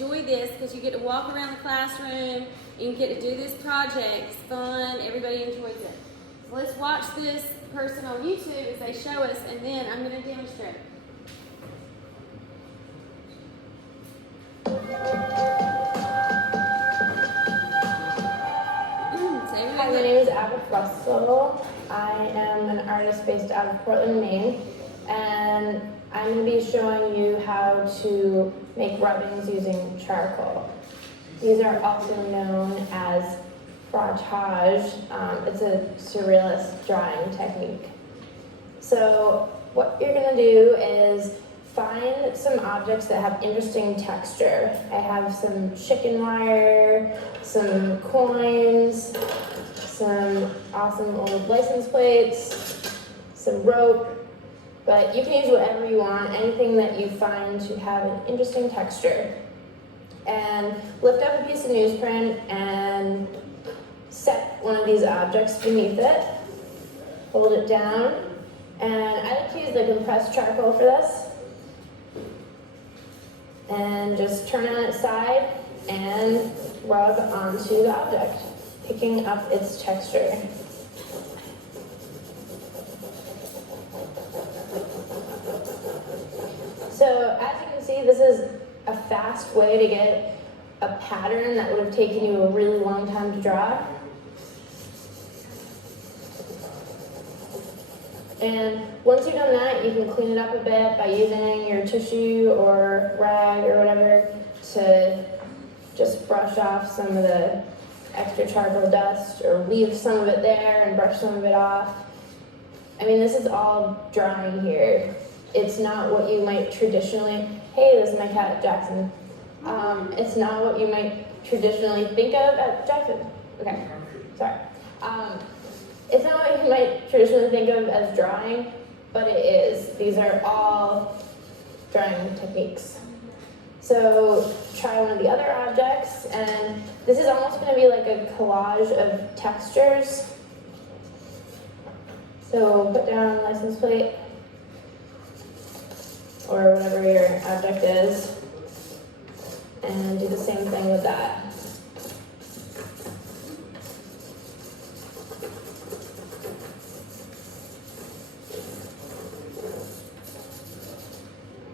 Enjoy this because you get to walk around the classroom, you get to do this project. It's fun, everybody enjoys it. So let's watch this person on YouTube as they show us, and then I'm going to demonstrate. Hi, my name is Abbott Russell. I am an artist based out of Portland, Maine, and I'm going to be showing you how to make rubbings using charcoal. These are also known as frottage. It's a surrealist drawing technique. So what you're going to do is find some objects that have interesting texture. I have some chicken wire, some coins, some awesome old license plates, some rope, but you can use whatever you want, anything that you find to have an interesting texture. And lift up a piece of newsprint and set one of these objects beneath it. Hold it down, and I like to use the compressed charcoal for this. And just turn it on its side and rub onto the object, picking up its texture. So as you can see, this is a fast way to get a pattern that would have taken you a really long time to draw. And once you've done that, you can clean it up a bit by using your tissue or rag or whatever to just brush off some of the extra charcoal dust, or leave some of it there and brush some of it off. I mean, this is all drawing here. It's not what you might traditionally, hey, this is my cat, Jackson. It's not what you might traditionally think of at Jackson. Okay, sorry. It's not what you might traditionally think of as drawing, but it is. These are all drawing techniques. So try one of the other objects, and this is almost going to be like a collage of textures. So put down license plate, or whatever your object is, and do the same thing with that.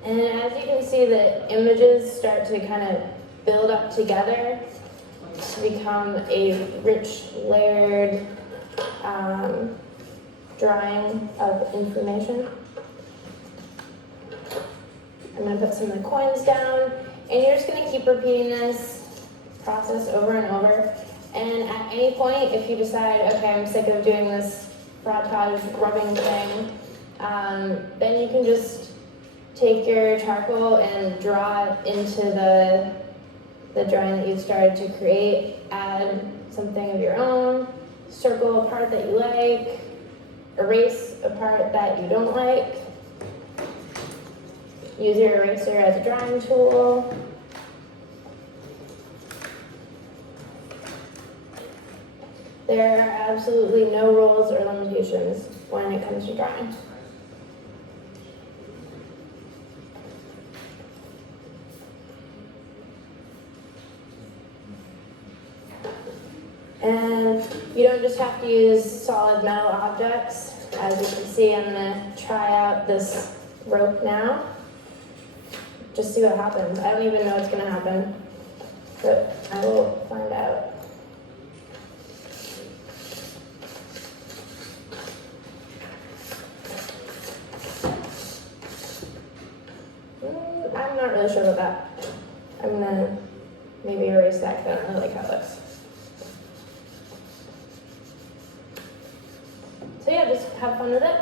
And as you can see, the images start to kind of build up together to become a rich, layered drawing of information. I'm going to put some of the coins down, and you're just going to keep repeating this process over and over. And at any point, if you decide, okay, I'm sick of doing this frottage rubbing thing, then you can just take your charcoal and draw it into the drawing that you've started to create. Add something of your own, circle a part that you like, erase a part that you don't like. Use your eraser as a drawing tool. There are absolutely no rules or limitations when it comes to drawing. And you don't just have to use solid metal objects. As you can see, I'm going to try out this rope now. Just see what happens. I don't even know what's going to happen, but I will find out. I'm not really sure about that. I'm going to maybe erase that because I don't really like how it looks. So yeah, just have fun with it.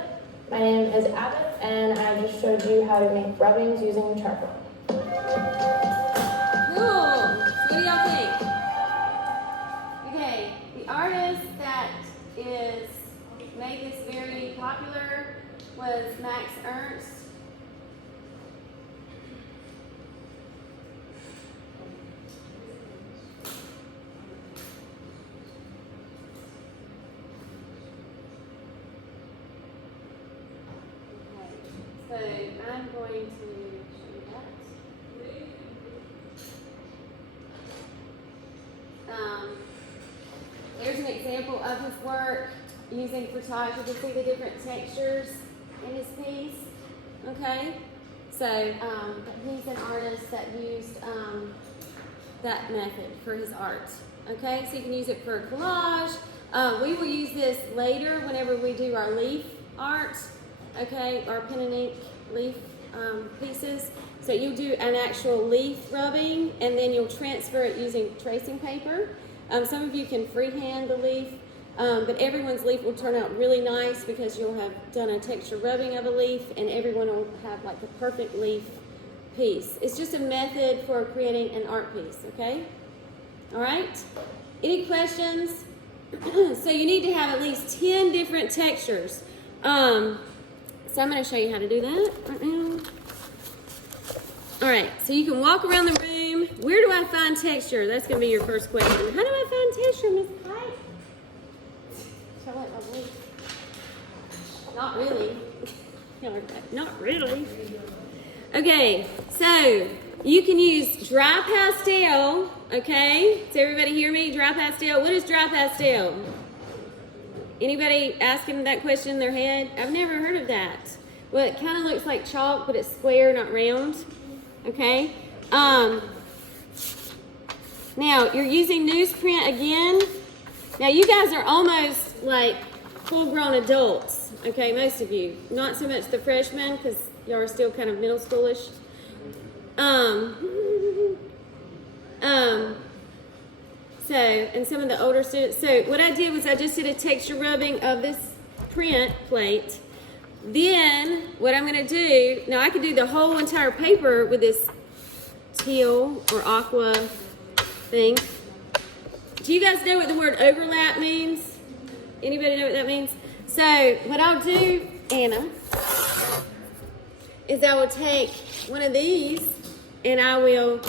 My name is Abbott, and I just showed you how to make rubbings using charcoal. Cool. What do y'all think? Okay, the artist that made this very popular was Max Ernst. So I'm going to show you that. There's an example of his work using frottage. You can see the different textures in his piece. Okay, so he's an artist that used that method for his art. Okay, so you can use it for collage. We will use this later whenever we do our leaf art. Okay, our pen and ink leaf pieces. So you'll do an actual leaf rubbing, and then you'll transfer it using tracing paper. Some of you can freehand the leaf, but everyone's leaf will turn out really nice because you'll have done a texture rubbing of a leaf, and everyone will have like the perfect leaf piece. It's just a method for creating an art piece, okay? All right? Any questions? So you need to have at least 10 different textures. So I'm going to show you how to do that right now. All right, so you can walk around the room. Where do I find texture? That's going to be your first question. How do I find texture, Miss Pike? Shall I let my Not really. Not really. Okay, so you can use dry pastel, okay? Does everybody hear me? Dry pastel. What is dry pastel? Anybody asking that question in their head? I've never heard of that. Well, it kind of looks like chalk, but it's square, not round. Okay. Now you're using newsprint again. Now you guys are almost like full-grown adults. Okay, most of you. Not so much the freshmen because y'all are still kind of middle schoolish. So, and some of the older students. So what I did was I just did a texture rubbing of this print plate. Then what I'm going to do, now I could do the whole entire paper with this teal or aqua thing. Do you guys know what the word overlap means? Anybody know what that means? So what I'll do, Anna, is I will take one of these and I will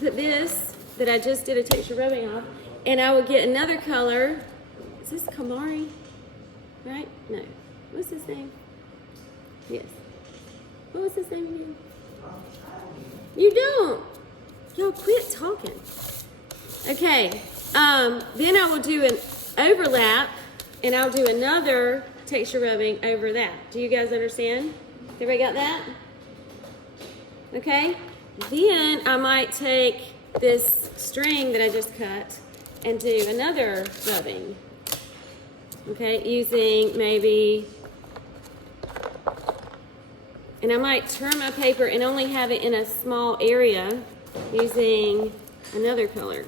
put this that I just did a texture rubbing of, and I will get another color. Is this Kamari? Right? No. What's his name? Yes. What was his name again? You don't. Y'all quit talking. Okay. Then I will do an overlap, and I'll do another texture rubbing over that. Do you guys understand? Everybody got that? Okay. Then I might take this string that I just cut and do another rubbing. Okay, using maybe, and I might turn my paper and only have it in a small area using another color.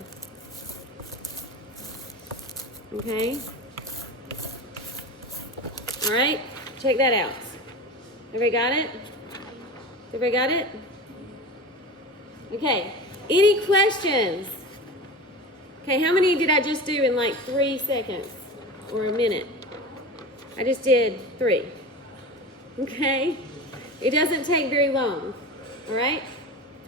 Okay. All right, check that out. Everybody got it? Everybody got it? Okay, any questions? Okay, how many did I just do in like 3 seconds or a minute? I just did 3. Okay, it doesn't take very long. All right,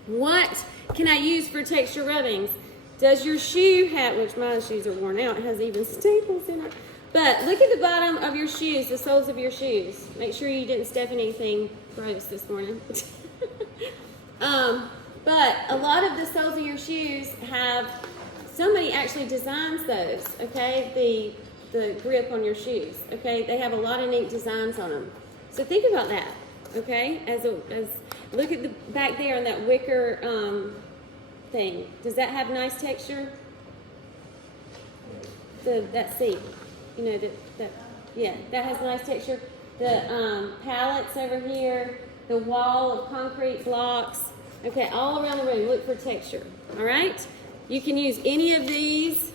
what can I use for texture rubbings? Does your shoe have, which my shoes are worn out, it has even staples in it. But look at the bottom of your shoes, the soles of your shoes. Make sure you didn't step in anything gross this morning. But a lot of the soles of your shoes have, somebody actually designs those, okay? The grip on your shoes, okay? They have a lot of neat designs on them. So think about that, okay? As look at the back there on that wicker thing. Does that have nice texture? That seat, you know, that has nice texture. The pallets over here, the wall of concrete blocks. Okay, all around the room, look for texture. All right, you can use any of these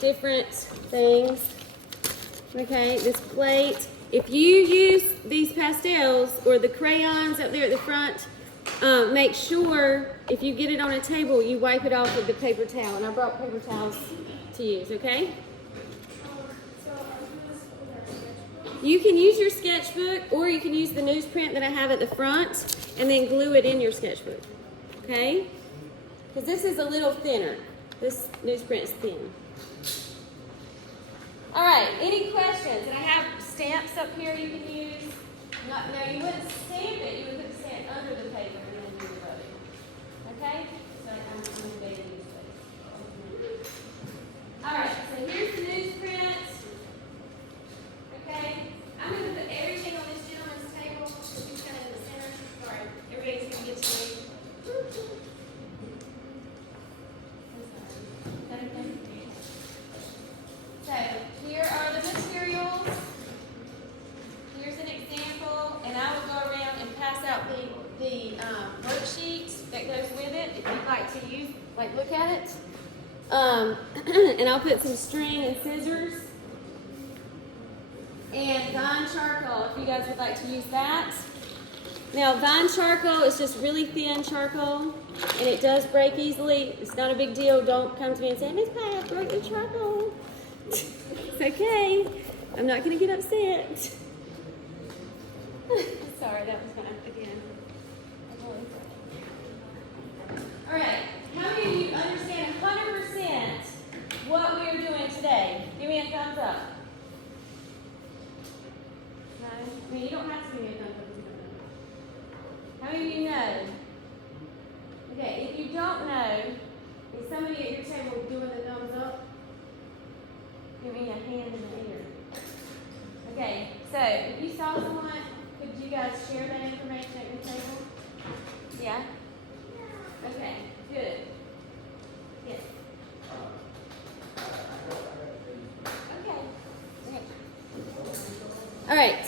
different things. Okay, this plate. If you use these pastels or the crayons up there at the front, make sure if you get it on a table, you wipe it off with the paper towel. And I brought paper towels to use, okay? You can use your sketchbook or you can use the newsprint that I have at the front and then glue it in your sketchbook, okay? Because this is a little thinner. This newsprint is thin. All right, any questions? And I have stamps up here you can use. No, you wouldn't stamp it. You would put the stamp under the paper and then do the rubbing. Okay? So I'm going to make these. Like, look at it. And I'll put some string and scissors. And Vine charcoal, if you guys would like to use that. Now, Vine charcoal is just really thin charcoal, and it does break easily. It's not a big deal. Don't come to me and say, Miss Pat, I broke your charcoal. It's okay. I'm not going to get upset. Sorry, that was mine again. All right. How many of you understand 100% what we are doing today? Give me a thumbs up. No? I mean, you don't have to give me a thumbs up if you don't know. How many of you know? Okay, if you don't know, is somebody at your table doing the thumbs up? Give me a hand in the air. Okay, so if you saw someone, could you guys share that information at your table? Yeah? Okay, good. Yes. Okay. All right.